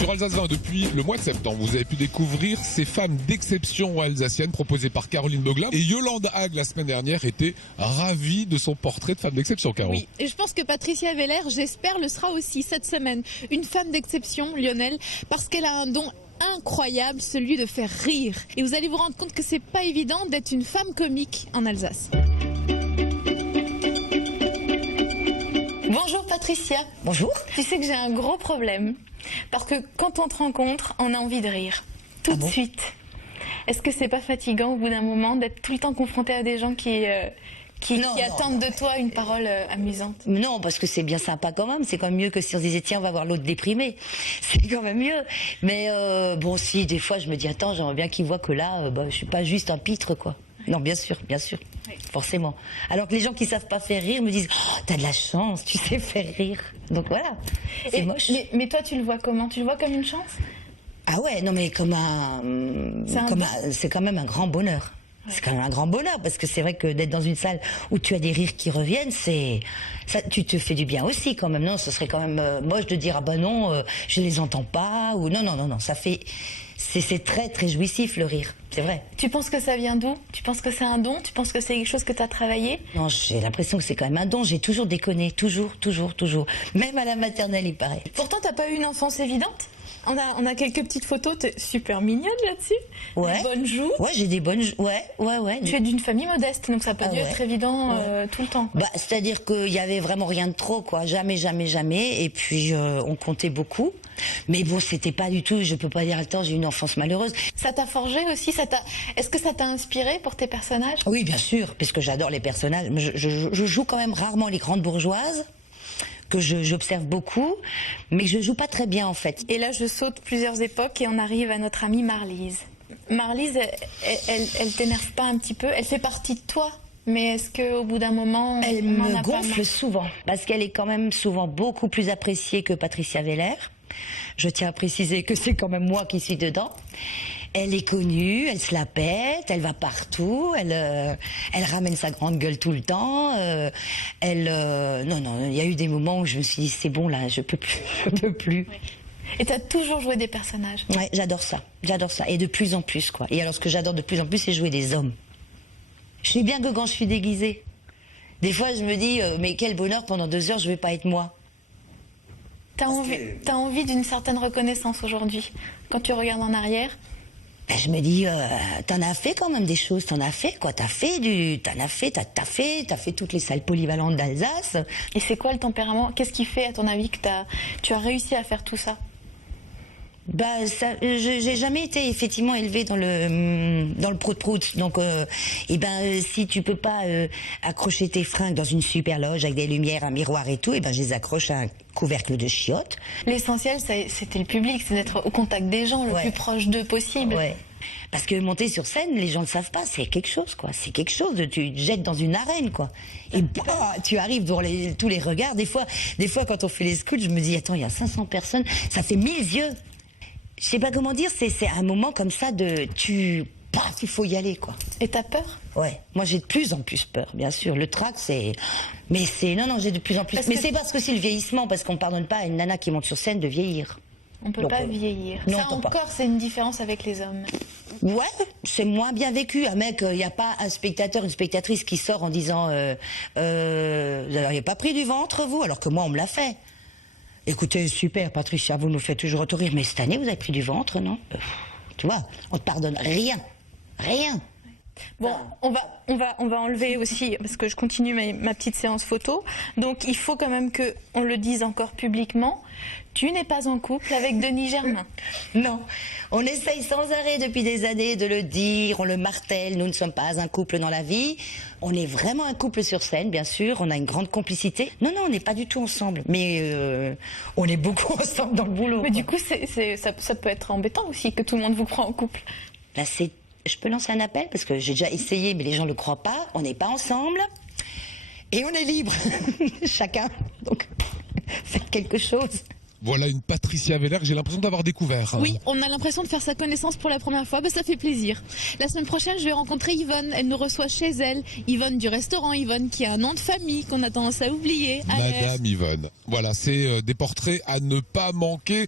Sur Alsace 20, depuis le mois de septembre, vous avez pu découvrir ces femmes d'exception alsaciennes proposées par Caroline Beugler. Et Yolande Hague, la semaine dernière, était ravie de son portrait de femme d'exception, Caro. Oui, et je pense que Patricia Veller, j'espère, le sera aussi cette semaine. Une femme d'exception, Lionel, parce qu'elle a un don incroyable, celui de faire rire. Et vous allez vous rendre compte que c'est pas évident d'être une femme comique en Alsace. Bonjour Patricia. Bonjour. Tu sais que j'ai un gros problème. Parce que quand on te rencontre, on a envie de rire. Tout de suite. Est-ce que c'est pas fatigant au bout d'un moment d'être tout le temps confronté à des gens qui attendent de toi une parole amusante? Non, parce que c'est bien sympa quand même. C'est quand même mieux que si on se disait tiens, on va voir l'autre déprimé. C'est quand même mieux. Mais bon, si des fois je me dis attends, j'aimerais bien qu'ils voient que là, je suis pas juste un pitre quoi. Non, bien sûr, oui. Forcément. Alors que les gens qui savent pas faire rire me disent oh, t'as de la chance, tu sais faire rire. Donc voilà, c'est moche. Mais toi, tu le vois comment? Tu le vois comme une chance? Ah ouais, non mais c'est quand même un grand bonheur. Ouais. C'est quand même un grand bonheur parce que c'est vrai que d'être dans une salle où tu as des rires qui reviennent, tu te fais du bien aussi quand même. Non, ce serait quand même moche de dire ah bah non, je les entends pas ou non, ça fait. C'est très très jouissif le rire, c'est vrai. Tu penses que ça vient d'où? Tu penses que c'est un don? Tu penses que c'est quelque chose que tu as travaillé? Non, j'ai l'impression que c'est quand même un don. J'ai toujours déconné, toujours. Même à la maternelle, il paraît. Pourtant, t'as pas eu une enfance évidente? On a quelques petites photos, t'es super mignonne là-dessus. Ouais. Des bonnes joues. Ouais, j'ai des bonnes joues. Ouais. Tu es d'une famille modeste, donc ça peut être évident tout le temps. Quoi. C'est-à-dire qu'il y avait vraiment rien de trop, quoi. Jamais. Et puis, on comptait beaucoup. Mais bon, c'était pas du tout, je peux pas dire attends, j'ai eu une enfance malheureuse. Ça t'a forgé aussi? Est-ce que ça t'a inspiré pour tes personnages? Oui, bien sûr, parce que j'adore les personnages. Je joue quand même rarement les grandes bourgeoises, que j'observe beaucoup, mais je joue pas très bien en fait. Et là, je saute plusieurs époques et on arrive à notre amie Marlise. Marlise, elle t'énerve pas un petit peu? Elle fait partie de toi? Mais est-ce qu'au bout d'un moment... Elle me gonfle souvent, parce qu'elle est quand même souvent beaucoup plus appréciée que Patricia Veller. Je tiens à préciser que c'est quand même moi qui suis dedans. Elle est connue, elle se la pète, elle va partout, elle ramène sa grande gueule tout le temps. Non, il y a eu des moments où je me suis dit c'est bon là, je peux plus. Oui. Et t'as toujours joué des personnages? Ouais, j'adore ça, et de plus en plus quoi. Et alors ce que j'adore de plus en plus, c'est jouer des hommes. Je sais bien que quand je suis déguisée, des fois je me dis mais quel bonheur, pendant 2 heures je vais pas être moi. T'as envie d'une certaine reconnaissance aujourd'hui, quand tu regardes en arrière? Je me dis, t'en as fait quand même des choses, t'as fait toutes les salles polyvalentes d'Alsace. Et c'est quoi le tempérament? Qu'est-ce qui fait, à ton avis, que tu as réussi à faire tout ça? J'ai jamais été effectivement élevée dans le prout-prout. Donc, si tu peux pas accrocher tes fringues dans une super loge avec des lumières, un miroir et tout, je les accroche à un couvercle de chiottes. L'essentiel, c'était le public, c'est d'être au contact des gens, le plus proche d'eux possible. Ouais. Parce que monter sur scène, les gens ne savent pas, c'est quelque chose, quoi. C'est quelque chose, tu te jettes dans une arène, quoi. Et tu arrives dans tous les regards. Des fois, quand on fait les scouts, je me dis, attends, il y a 500 personnes, ça fait 1000 yeux. Je sais pas comment dire, c'est un moment comme ça il faut y aller, quoi. Et t'as peur? Ouais. Moi, j'ai de plus en plus peur, bien sûr. Le trac, non, j'ai de plus en plus. C'est parce que c'est le vieillissement, parce qu'on pardonne pas à une nana qui monte sur scène de vieillir. On peut pas vieillir. Non, ça encore, c'est une différence avec les hommes. Ouais, c'est moins bien vécu. Un mec, il n'y a pas un spectateur, une spectatrice qui sort en disant vous n'avez pas pris du ventre, vous? Alors que moi, on me l'a fait. Écoutez, super, Patricia, vous nous faites toujours autant rire, mais cette année, vous avez pris du ventre, non? Tu vois, on te pardonne rien. Bon, on va enlever aussi, parce que je continue ma petite séance photo. Donc, il faut quand même que on le dise encore publiquement. Tu n'es pas en couple avec Denis Germain. Non, on essaye sans arrêt depuis des années de le dire, on le martèle, nous ne sommes pas un couple dans la vie. On est vraiment un couple sur scène, bien sûr, on a une grande complicité. Non, on n'est pas du tout ensemble, mais on est beaucoup ensemble dans le boulot. Mais du coup, ça peut être embêtant aussi que tout le monde vous croit en couple. Je peux lancer un appel, parce que j'ai déjà essayé, mais les gens ne le croient pas. On n'est pas ensemble, et on est libre, chacun. Donc, faites quelque chose. Voilà une Patricia Veller que j'ai l'impression d'avoir découvert. Oui, on a l'impression de faire sa connaissance pour la première fois, ça fait plaisir. La semaine prochaine, je vais rencontrer Yvonne, elle nous reçoit chez elle. Yvonne du restaurant Yvonne, qui a un nom de famille qu'on a tendance à oublier. Madame Yvonne. Voilà, c'est des portraits à ne pas manquer.